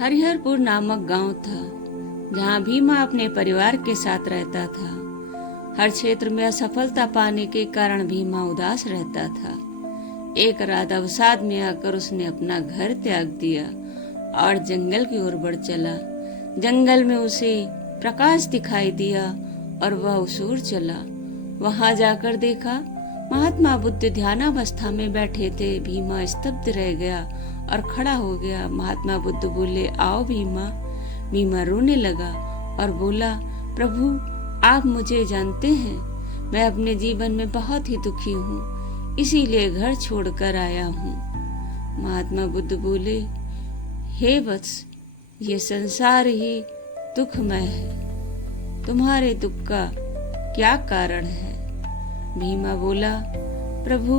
हरिहरपुर नामक गांव था, जहां भीमा अपने परिवार के साथ रहता था। हर क्षेत्र में असफलता पाने के कारण भीमा उदास रहता था। एक रात अवसाद में आकर उसने अपना घर त्याग दिया और जंगल की ओर बढ़ चला। जंगल में उसे प्रकाश दिखाई दिया और वह उस ओर चला। वहां जाकर देखा महात्मा बुद्ध ध्यानावस्था में बैठे थे। भीमा स्तब्ध रह गया और खड़ा हो गया। महात्मा बुद्ध बोले, आओ भीमा। भीमा रोने लगा और बोला, प्रभु आप मुझे जानते हैं, मैं अपने जीवन में बहुत ही दुखी हूँ, इसीलिए घर छोड़कर आया हूँ। महात्मा बुद्ध बोले, हे वत्स, ये संसार ही दुखमय है, तुम्हारे दुख का क्या कारण है? भीमा बोला, प्रभु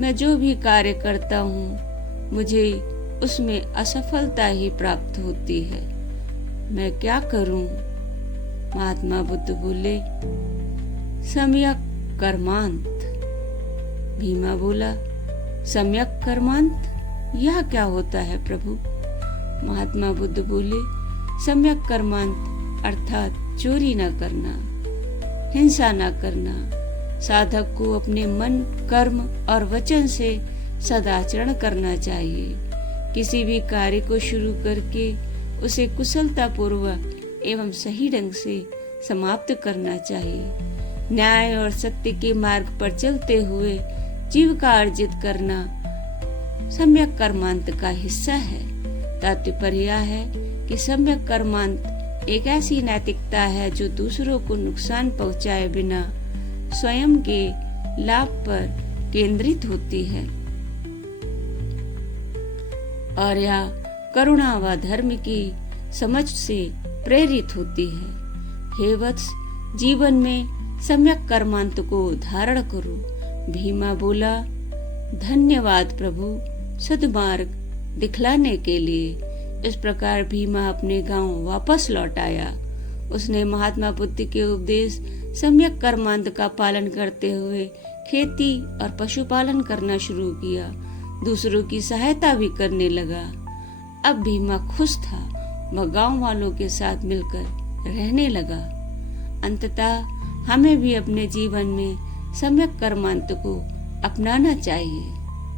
मैं जो भी कार्य करता हूँ मुझे उसमें असफलता ही प्राप्त होती है, मैं क्या करूं? महात्मा बुद्ध बोले, सम्यक कर्मांत। भीमा बोला, सम्यक कर्मांत यह क्या होता है प्रभु? महात्मा बुद्ध बोले, सम्यक कर्मांत अर्थात चोरी न करना, हिंसा न करना, साधक को अपने मन, कर्म और वचन से सदाचरण करना चाहिए। किसी भी कार्य को शुरू करके उसे कुशलता पूर्वक एवं सही ढंग से समाप्त करना चाहिए। न्याय और सत्य के मार्ग पर चलते हुए जीविका अर्जित करना सम्यक कर्मांत का हिस्सा है। तात्पर्य यह है कि सम्यक कर्मांत एक ऐसी नैतिकता है जो दूसरों को नुकसान पहुंचाए बिना स्वयं के लाभ पर केंद्रित होती है और यह करुणा व धर्म की समझ से प्रेरित होती है। हे वत्स, जीवन में सम्यक कर्मांत को धारण करो। भीमा बोला, धन्यवाद प्रभु सद्मार्ग दिखलाने के लिए। इस प्रकार भीमा अपने गांव वापस लौट आया। उसने महात्मा बुद्ध के उपदेश सम्यक कर्मांत का पालन करते हुए खेती और पशुपालन करना शुरू किया। दूसरों की सहायता भी करने लगा। अब भीमा खुश था। वह गांव वालों के साथ मिलकर रहने लगा। अंततः हमें भी अपने जीवन में सम्यक कर्मांत को अपनाना चाहिए।